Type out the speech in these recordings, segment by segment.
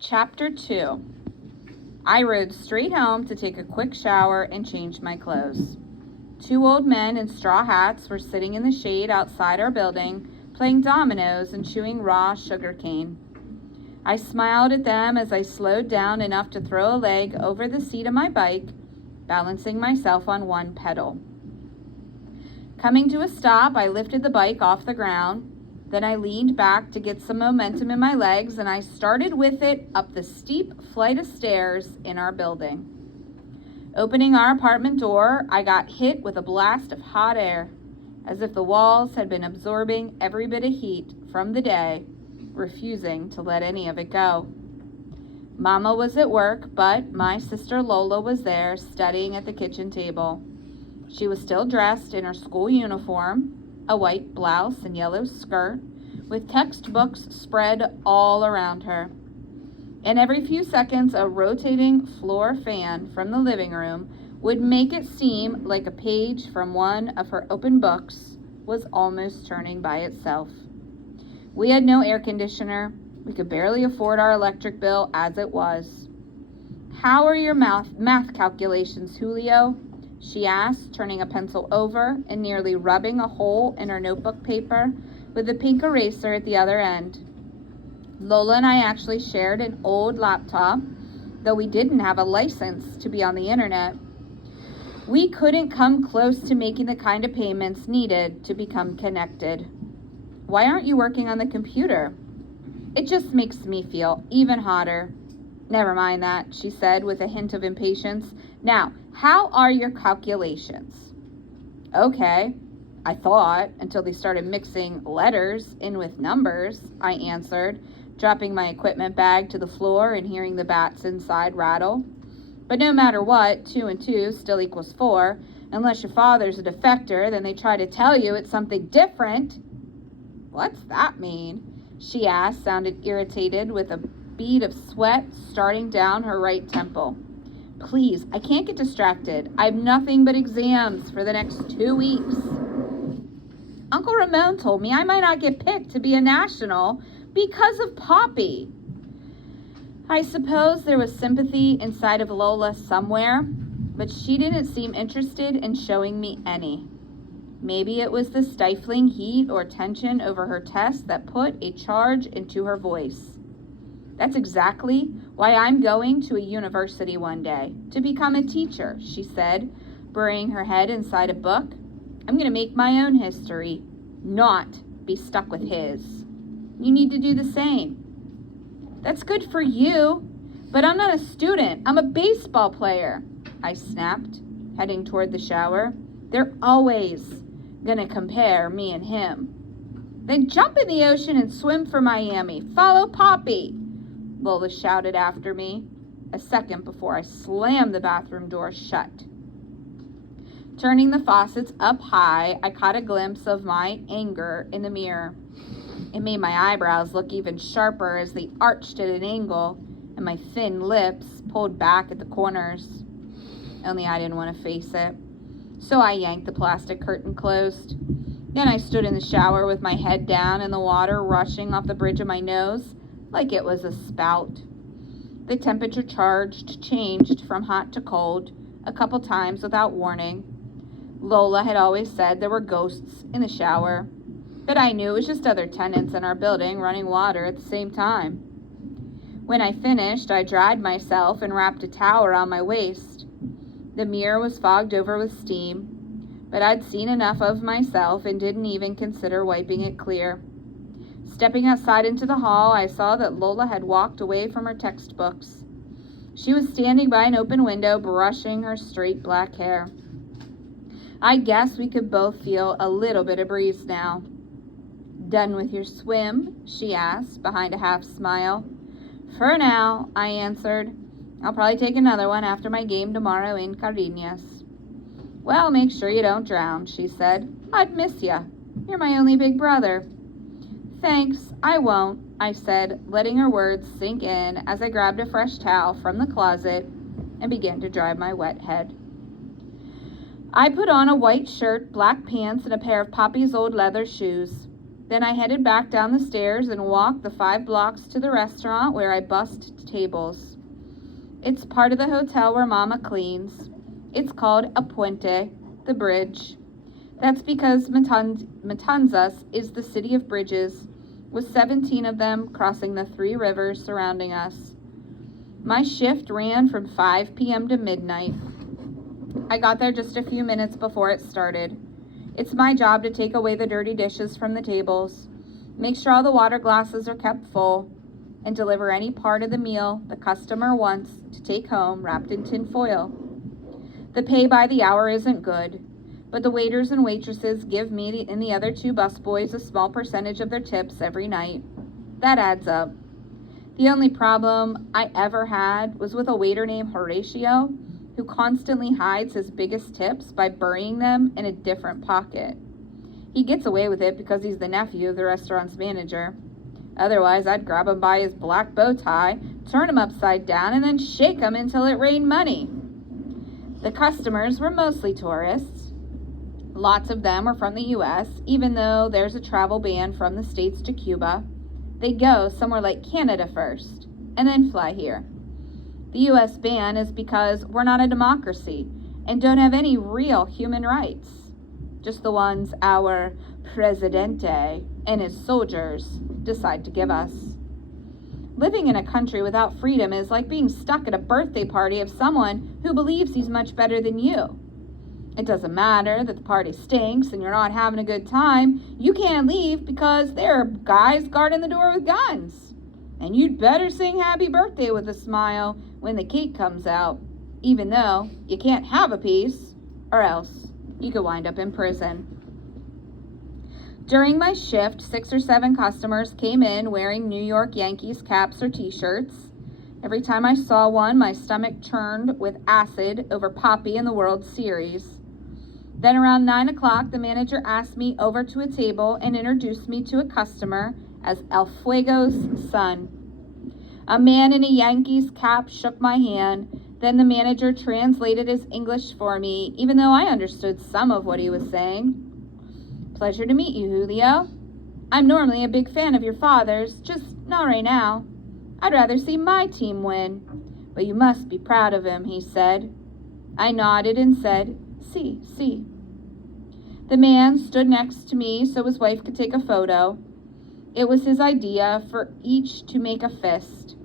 Chapter 2. I rode straight home to take a quick shower and change my clothes. Two old men in straw hats were sitting in the shade outside our building, playing dominoes and chewing raw sugar cane. I smiled at them as I slowed down enough to throw a leg over the seat of my bike, balancing myself on one pedal. Coming to a stop, I lifted the bike off the ground. Then I leaned back to get some momentum in my legs, and I started with it up the steep flight of stairs in our building. Opening our apartment door, I got hit with a blast of hot air, as if the walls had been absorbing every bit of heat from the day, refusing to let any of it go. Mama was at work, but my sister Lola was there, studying at the kitchen table. She was still dressed in her school uniform, a white blouse and yellow skirt, with textbooks spread all around her. And every few seconds, a rotating floor fan from the living room would make it seem like a page from one of her open books was almost turning by itself. We had no air conditioner. We could barely afford our electric bill as it was. "How are your math calculations, Julio?" she asked, turning a pencil over and nearly rubbing a hole in her notebook paper with a pink eraser at the other end. Lola and I actually shared an old laptop, though we didn't have a license to be on the internet. We couldn't come close to making the kind of payments needed to become connected. "Why aren't you working on the computer?" "It just makes me feel even hotter." "Never mind that," she said with a hint of impatience. "Now, how are your calculations?" "Okay, I thought, until they started mixing letters in with numbers," I answered, dropping my equipment bag to the floor and hearing the bats inside rattle. "But no matter what, 2 and 2 still equals 4. Unless your father's a defector, then they try to tell you it's something different." "What's that mean?" she asked, sounded irritated with a bead of sweat starting down her right temple. "Please, I can't get distracted. I have nothing but exams for the next 2 weeks. Uncle Ramon told me I might not get picked to be a national because of Poppy." I suppose there was sympathy inside of Lola somewhere, but she didn't seem interested in showing me any. Maybe it was the stifling heat or tension over her test that put a charge into her voice. "That's exactly why I'm going to a university one day, to become a teacher," she said, burying her head inside a book. "I'm going to make my own history, not be stuck with his. You need to do the same." "That's good for you, but I'm not a student. I'm a baseball player," I snapped, heading toward the shower. "They're always going to compare me and him." "Then jump in the ocean and swim for Miami. Follow Poppy," Lola shouted after me, a second before I slammed the bathroom door shut. Turning the faucets up high, I caught a glimpse of my anger in the mirror. It made my eyebrows look even sharper as they arched at an angle and my thin lips pulled back at the corners. Only I didn't want to face it. So I yanked the plastic curtain closed. Then I stood in the shower with my head down and the water rushing off the bridge of my nose like it was a spout. The temperature changed from hot to cold a couple times without warning. Lola had always said there were ghosts in the shower, but I knew it was just other tenants in our building running water at the same time. When I finished, I dried myself and wrapped a towel around my waist. The mirror was fogged over with steam, but I'd seen enough of myself and didn't even consider wiping it clear. Stepping outside into the hall, I saw that Lola had walked away from her textbooks. She was standing by an open window, brushing her straight black hair. I guess we could both feel a little bit of breeze now. "Done with your swim?" she asked, behind a half smile. "For now," I answered. "I'll probably take another one after my game tomorrow in Cardenas." "Well, make sure you don't drown," she said. "I'd miss ya. You're my only big brother." "Thanks, I won't," I said, letting her words sink in as I grabbed a fresh towel from the closet and began to dry my wet head. I put on a white shirt, black pants, and a pair of Poppy's old leather shoes. Then I headed back down the stairs and walked the 5 blocks to the restaurant where I bussed tables. It's part of the hotel where Mama cleans. It's called El Puente, the bridge. That's because Matanzas is the city of bridges, with 17 of them crossing the 3 rivers surrounding us. My shift ran from 5 p.m. to midnight. I got there just a few minutes before it started. It's my job to take away the dirty dishes from the tables, make sure all the water glasses are kept full, and deliver any part of the meal the customer wants to take home wrapped in tin foil. The pay by the hour isn't good, but the waiters and waitresses give me and the other 2 busboys a small percentage of their tips every night. That adds up. The only problem I ever had was with a waiter named Horatio, who constantly hides his biggest tips by burying them in a different pocket. He gets away with it because he's the nephew of the restaurant's manager. Otherwise, I'd grab him by his black bow tie, turn him upside down, and then shake him until it rained money. The customers were mostly tourists. Lots of them were from the U.S., even though there's a travel ban from the States to Cuba. They go somewhere like Canada first, and then fly here. The U.S. ban is because we're not a democracy and don't have any real human rights, just the ones our Presidente and his soldiers decide to give us. Living in a country without freedom is like being stuck at a birthday party of someone who believes he's much better than you. It doesn't matter that the party stinks and you're not having a good time. You can't leave because there are guys guarding the door with guns. And you'd better sing happy birthday with a smile when the cake comes out, even though you can't have a piece, or else you could wind up in prison. During my shift, 6 or 7 customers came in wearing New York Yankees caps or t-shirts. Every time I saw one, my stomach churned with acid over Poppy in the World Series. Then around 9 o'clock, the manager asked me over to a table and introduced me to a customer as El Fuego's son. A man in a Yankees cap shook my hand. Then the manager translated his English for me, even though I understood some of what he was saying. Pleasure to meet you, Julio. I'm normally a big fan of your father's, just not right now. I'd rather see my team win. But you must be proud of him, he said. I nodded and said, Si, si. The man stood next to me so his wife could take a photo. It was his idea for each to make a fist.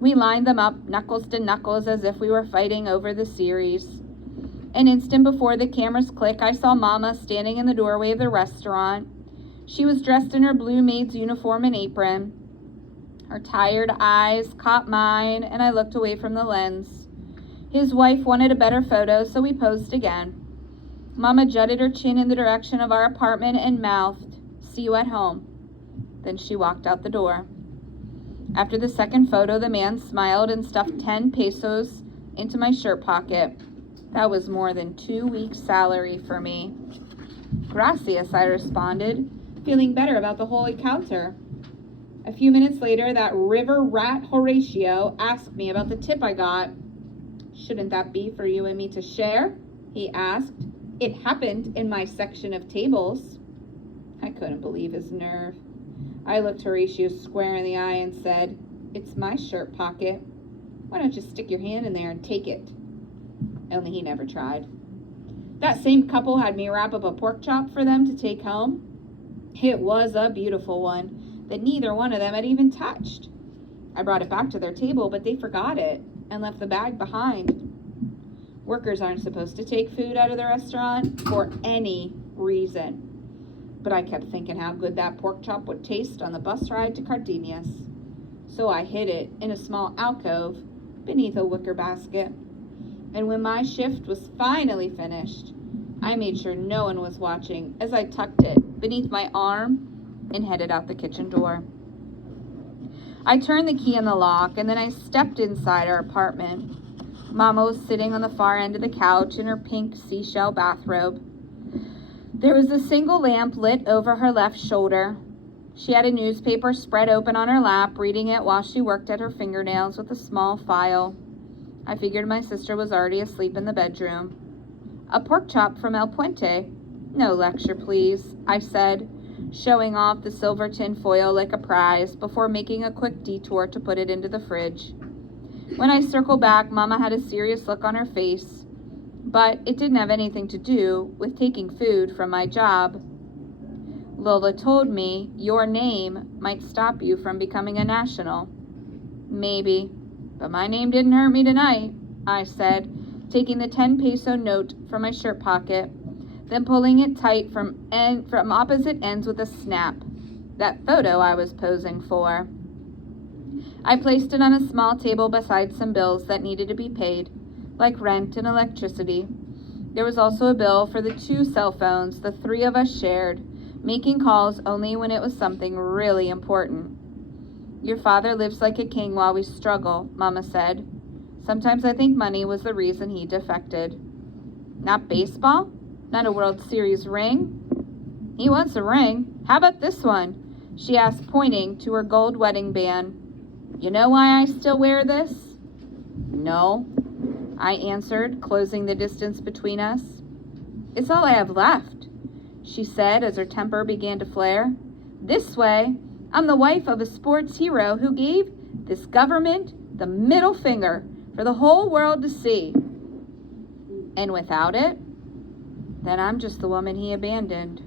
We lined them up knuckles to knuckles as if we were fighting over the series. An instant before the cameras click, I saw Mama standing in the doorway of the restaurant. She was dressed in her blue maid's uniform and apron. Her tired eyes caught mine, and I looked away from the lens. His wife wanted a better photo, so we posed again. Mama jutted her chin in the direction of our apartment and mouthed, "See you at home." Then she walked out the door. After the second photo, the man smiled and stuffed 10 pesos into my shirt pocket. That was more than 2 weeks' salary for me. Gracias, I responded, feeling better about the whole encounter. A few minutes later, that river rat Horatio asked me about the tip I got. Shouldn't that be for you and me to share? He asked. It happened in my section of tables. I couldn't believe his nerve. I looked Horatio square in the eye and said, It's my shirt pocket. Why don't you stick your hand in there and take it? Only he never tried. That same couple had me wrap up a pork chop for them to take home. It was a beautiful one that neither one of them had even touched. I brought it back to their table, but they forgot it and left the bag behind. Workers aren't supposed to take food out of the restaurant for any reason. But I kept thinking how good that pork chop would taste on the bus ride to Cardenas. So I hid it in a small alcove beneath a wicker basket. And when my shift was finally finished, I made sure no one was watching as I tucked it beneath my arm and headed out the kitchen door. I turned the key in the lock and then I stepped inside our apartment. Mama was sitting on the far end of the couch in her pink seashell bathrobe. There was a single lamp lit over her left shoulder. She had a newspaper spread open on her lap, reading it while she worked at her fingernails with a small file. I figured my sister was already asleep in the bedroom. A pork chop from El Puente. No lecture, please, I said, showing off the silver tin foil like a prize before making a quick detour to put it into the fridge. When I circled back, Mama had a serious look on her face, but it didn't have anything to do with taking food from my job. Lola told me your name might stop you from becoming a national. Maybe, but my name didn't hurt me tonight, I said, taking the 10-peso note from my shirt pocket, then pulling it tight from opposite ends with a snap. That photo I was posing for. I placed it on a small table beside some bills that needed to be paid, like rent and electricity. There was also a bill for the 2 cell phones the 3 of us shared, making calls only when it was something really important. Your father lives like a king while we struggle, Mama said. Sometimes I think money was the reason he defected. Not baseball? Not a World Series ring? He wants a ring. How about this one? She asked, pointing to her gold wedding band. You know why I still wear this? No, I answered, closing the distance between us. It's all I have left, she said as her temper began to flare. This way, I'm the wife of a sports hero who gave this government the middle finger for the whole world to see. And without it, then I'm just the woman he abandoned.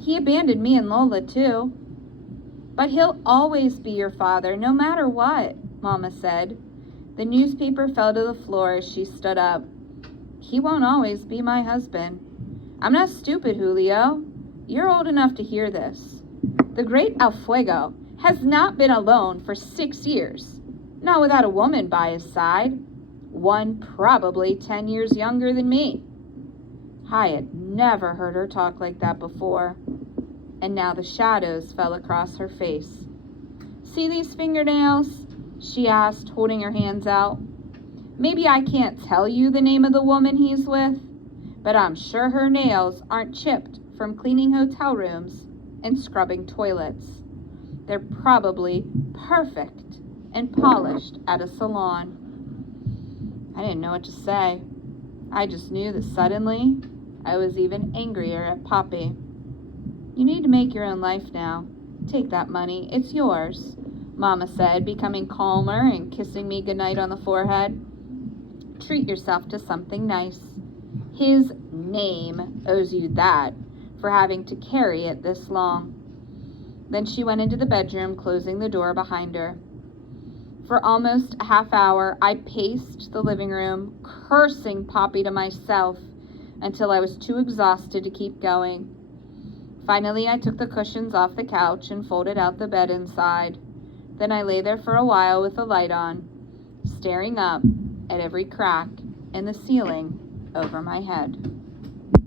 He abandoned me and Lola too. But he'll always be your father, no matter what, Mama said. The newspaper fell to the floor as she stood up. He won't always be my husband. I'm not stupid, Julio. You're old enough to hear this. The great El Fuego has not been alone for 6 years, not without a woman by his side, one probably 10 years younger than me. I had never heard her talk like that before, and now the shadows fell across her face. See these fingernails? She asked, holding her hands out. Maybe I can't tell you the name of the woman he's with, but I'm sure her nails aren't chipped from cleaning hotel rooms and scrubbing toilets. They're probably perfect and polished at a salon. I didn't know what to say. I just knew that suddenly I was even angrier at Poppy. You need to make your own life now. Take that money. It's yours, Mama said, becoming calmer and kissing me goodnight on the forehead. Treat yourself to something nice. His name owes you that for having to carry it this long. Then she went into the bedroom, closing the door behind her. For almost a half hour, I paced the living room, cursing Poppy to myself until I was too exhausted to keep going. Finally, I took the cushions off the couch and folded out the bed inside. Then I lay there for a while with the light on, staring up at every crack in the ceiling over my head.